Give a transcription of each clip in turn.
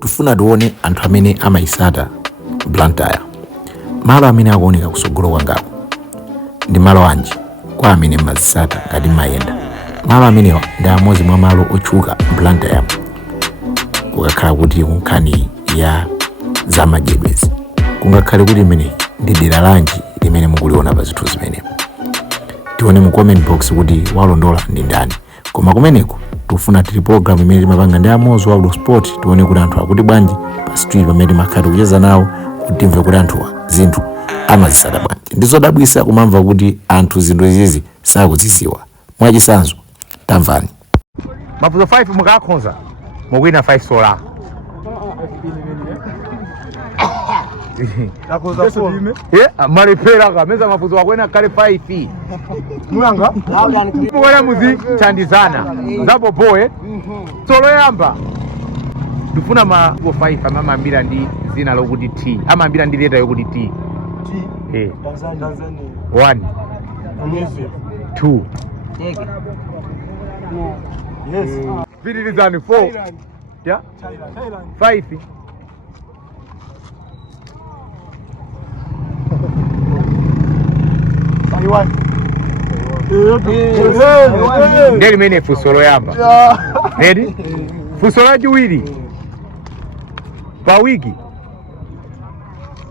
tufuna tuone anthu amene amaisata Blantyre. Malo amene akuoneka kusogolo kwangako ndi malo anji kwa amene mazisata ngati mayenda. Malo amenewa ndi amodzi mwa malo otchuka Blantyre, kukakhala kuti kunkhani ya zamadyedwezi, kungakhale kuti imene ndi dera lanji limene mukuliona pa zinthu zimene. Tione mu comment box kuti walondola ndi ndani. Koma kumeneko tufuna tili program imene timapanga ndi amozi wa Auto Sport, tione kuti anthu akuti bwanji pa street pamene makhala kucheza nawo, kuti timve kuti anthuwa zinthu amazisata bwanji. Ndizodabwisa kumamva kuti anthu zinthu izizi sakuzidziwa. Mwachisanzo tamvani. Mafuzo 5 mukakhonza mukwina 5 sola. Malipera kameza mafuzo wakwena kale 5 mulanga mwana muzi chandizana ndapo boye solo yamba ndifuna ma 5 amambira ndi zina lokuti T amambira ndi leta yokuti T. Tanzania 1 2 yes Virilizani 4 yeah 5 Ndeli mene fusolo yamba. Nedi? Fusolo juwiri. Pa wiki.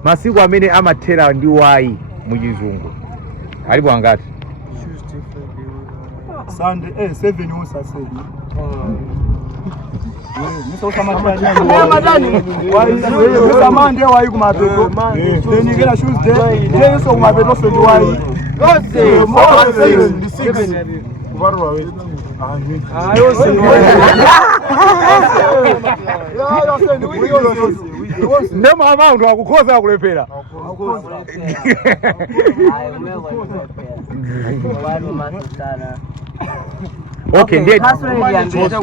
Masiku amene amatera ndi wayi mu chizungu. Alipo angati? Sunday 7 usasedi. Monday wayi kumapeto. Then you get a Tuesday. Then so kumapeto so wayi. Ndemo amandu akukhoza akulepera. Okay, ndiye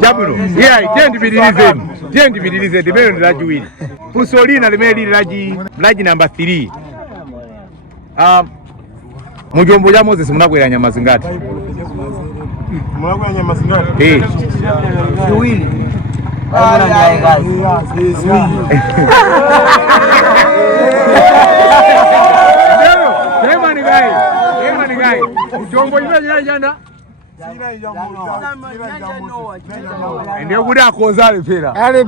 jabulo. Yeah, tendi bidilizeni limene ndilajiwiri. Fusolina limene lili laji number 3. Mujombo ya Moses munakwera nyama zingati? Munakwera nyama zingati? Ziwili. Emani gai. Mujombo imeje jana? Ndio kuda akozale pera. Ai,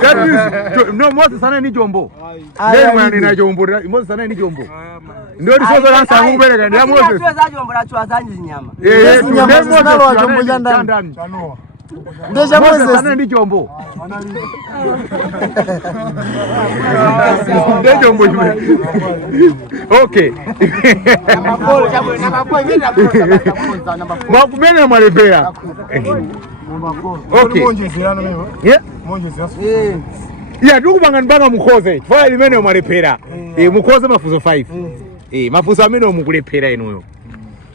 that is no Moses sana ni jombo. Ndio mwana ni jombo. Moses sana ni jombo. Ndio disozo la sangu bereka ndio Moses. Tuweza jombo la chuazanyi nyama. Nyama zinalo wa jombo ndani. Ndio Moses sana ni jombo. Ndio jombo jumbe. Okay. Makumene mwalepea. Okay. Yeah. Yeah, tukubanga nibanga mukhoze. Faya limene mwalepera. Mukhoze mafuzo 5. Mafuzo amene mukulepera inuyo.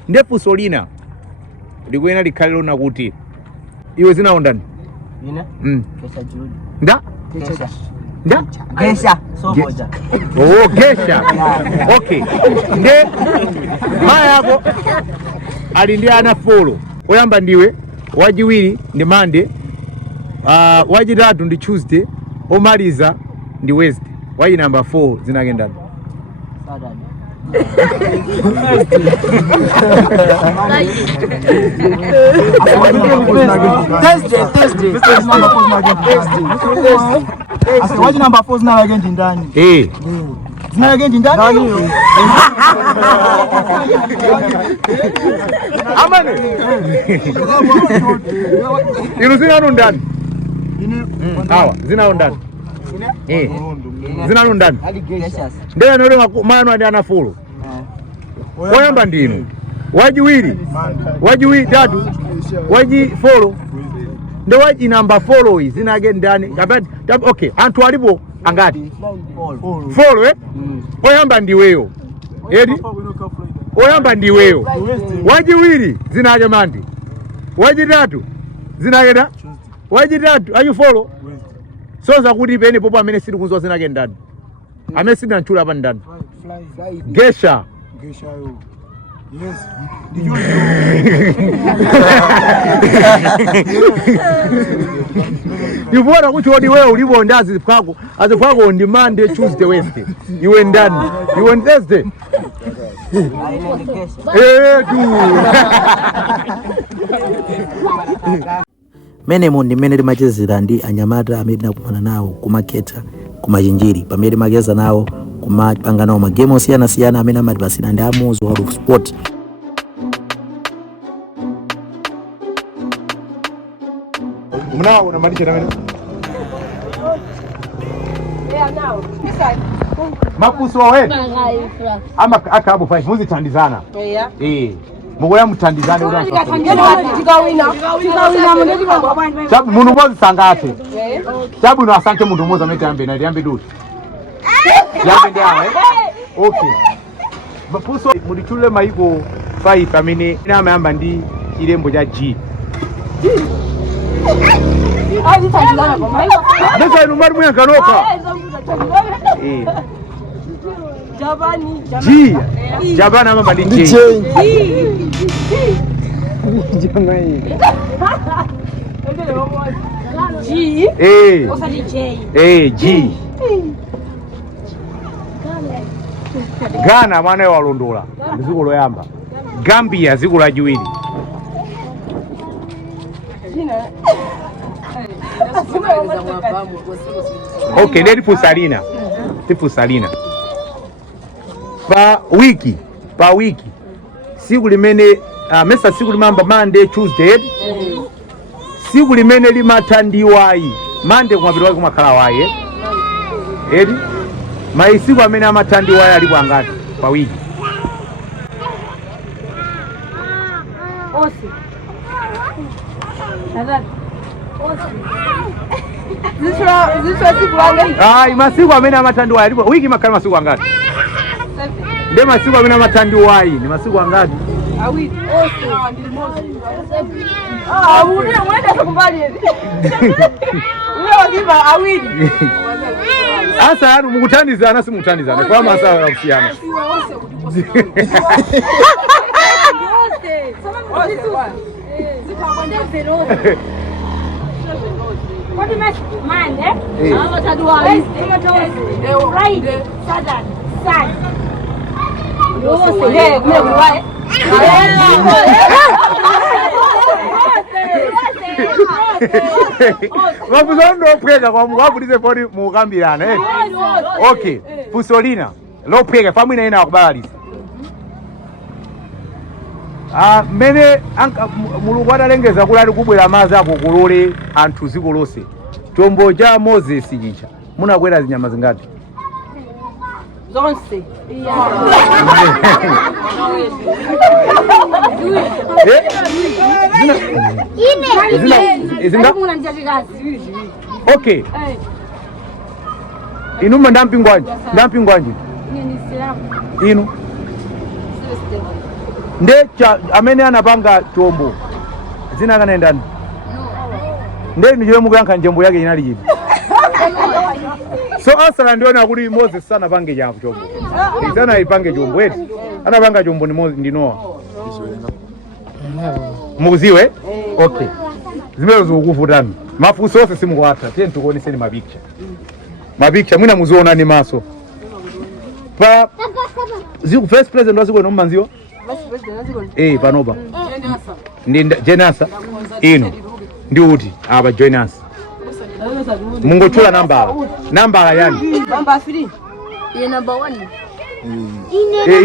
Nde fusolina. Ndikuena likhaliro na kuti iwe zinaondani. Ine? Kesha Jude. Nda? Kesha. Nda? Gesha. Soboja. Oh, Gesha. Okay. Nde haya yako ali ana follow. Oyamba ndiwe, wajiwiri ndi Monday. Wachitatu ndi Tuesday, omaliza ndi Wednesday. Wayi number 4 zinagenda. Thursday. Waji number 4 zinagenda ndani. Zinagenda ndani. Amane. Iruzina ndani. Hawa zina ndani. Zina ndani. Ndio nole mano andi anafulu. Oyamba ndino. Wajiwiri. Wajiwiri tatu. Waji follow. Ndio waji number follow zinagenda ndani. Okay, antu alipo angati? Follow Oyamba ndiweyo. Edi? Oyamba ndiweyo. Wajiwiri zinaje mandi. Wajitatu zinagenda. Wajitatu ayu follow. Soza kuti pene popo amene siri kunzo zinagenda ndani. Amene sina nchula hapa ndani. Gesha yo. Yes. Ndivona kuti odi wewe ulivonda azipako on Monday, Tuesday, Wednesday. You went done. You went Thursday. Menemo ndi mmene timachezera ndi anyamata amene tinakumana nawo kumakhetha kumachinjiri pamene timacheza nawo kumapanga nawo magemu osiyanasiyana amene amatipasira ndi amuzo wa sport. Mnao unamaanisha nini? Mapuso wewe ama akabu 5 muzi tandizana mugoya mutandizane ula sabu mundu mmoja sangate sabu no asante mundu mmoja ametambe na liambe duti yambe ndiawe okay mapuso mudichule maigo 5 amene namayamba ndi chilembo cha G Nesa inu mari mwenye kanoka G Jabana ama badi G G Ghana mwana wa Londola ziko loyamba Gambia ziko la jiwili Okay, let Salina. Tifu Salina. Pa wiki. Siku limene mesa siku limamba Monday, Tuesday. Siku limene limatandiwai. Monday kumapitwa kumakhala waye. Edi? Maisiku amene amatandiwai alipo angati pa wiki. Osi. Zisho siku wangai? Masiku amene amatandiwai alipo wiki makhala masiku angati? Nde masiku amene amatandiwai ni masiku angati? Awili. Osi. Mwenda kumbali hivi. Wakiva awili. Asa yanu mukutandizana si mukutandizana kwa masa ya kufiana. What do you mean? Monday, Friday, Saturday, Sunday. Wabuzondo pwega kwa mwabulize podi mugambirana Okay, Fusolina lo pwega famwe na ina wakubalisa mene mulugwada lengeza kulali kubwera mazi ako kulole anthu ziko lose chombo cha Moses chicha munakwera zinyama zingati zonse Okay inuma ndampingwanji inu ndecha amene anapanga chombo zina kanaendani nde ndiye mukuyankha njombo yake inali chipi so asala ndiona kuti Moses sana pange chapo chombo sana ipange chombo eti anapanga chombo ndi Noah muziwe okay zimelo zikuvutana mafuso ose simukwata tiye tukuoneseni mapicture mwina muziona ni maso pa ziku first president waziko no manzio panoba ndi Jenasa ino ndi uti aba join us mungochula nambala yani number 3 ye number 1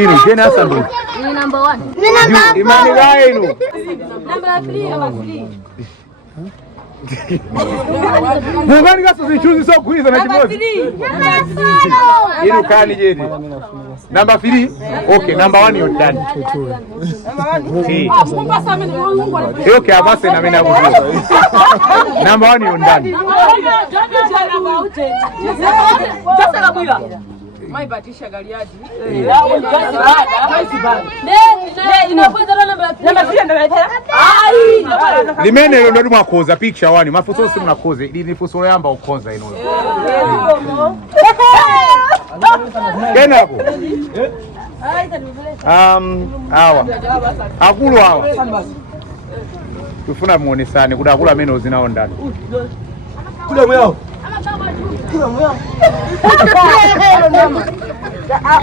ino Jenasa ndo ye number 1 imani gae ino number 3 aba 3 mungani gaso zichuzi so kuiza na chimozi ino kani jeti number 3 okay number 1 you're done okay abase na mimi nakuja number 1 you're done mai batisha galiadi limene ndo mwakoza picture wani mafuso si mnakoze ili ni fuso yamba ukonza ino kenako Awa akulu awa tufuna muonesane kuti akulu amene uzinawo ndani kule mwao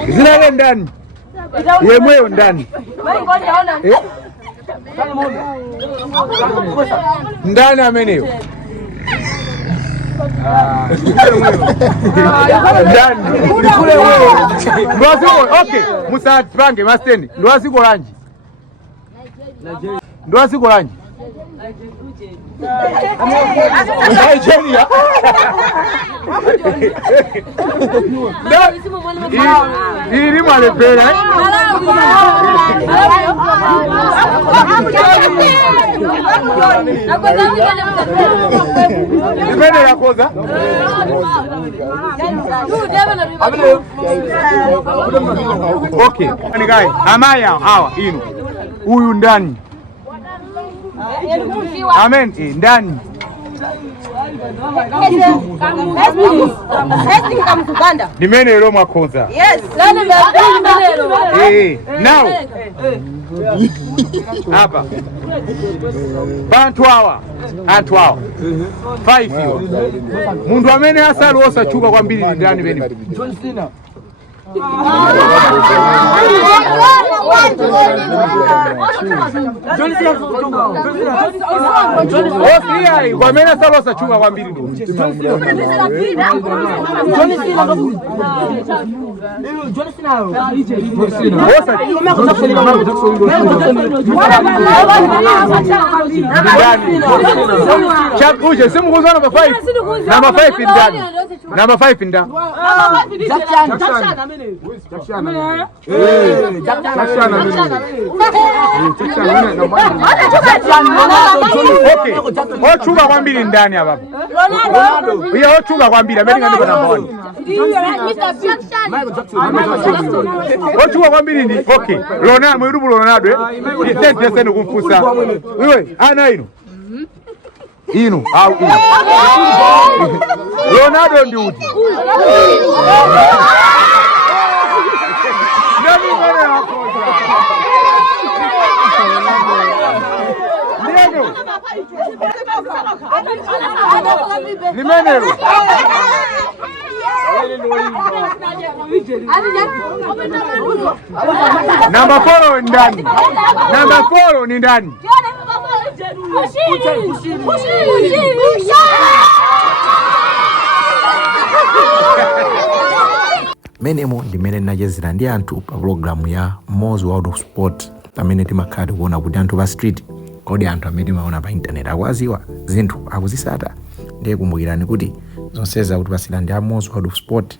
zinale ndani yemweyo ndani ndani ameneyo ndani okay musapange mastendi ndwasiko lanji Nigeria ili mwalepera Ibene ya koza okay nikai amaya hawa inu huyu ndani amen ndani nimene lo mwakoza Yes. Now hapa bantu hawa antu hawa 5 yo mundu amene asali osachuka kwambiri ndani beni John Cena Osi kwa mena salo sachuka kwa mbili ndo Chakuje simu kuzo number 5 number 5 ndani number 5 ndani ochuka kwa mbili ndani hapa hiyo ochuka kwa mbili ameni ngandiko namba 1 ochuka kwa mbili ni okay Ronaldo mwirubu Ronaldo isente sene kumfusa wewe ana ino au ino Ronaldo ndi uti Limenelo Namba 4 ndani Namba 4 ni ndani menemo ndimene nachezera ndi anthu pa programu ya Moz World of Sport pamene timakhala kuona kuti anthu pa street kodi anthu amene maona pa internet akwaziwa zinthu akuzisata ndiye kumbukirani kuti zonseza kuti pasira ndi a Moz World of Sport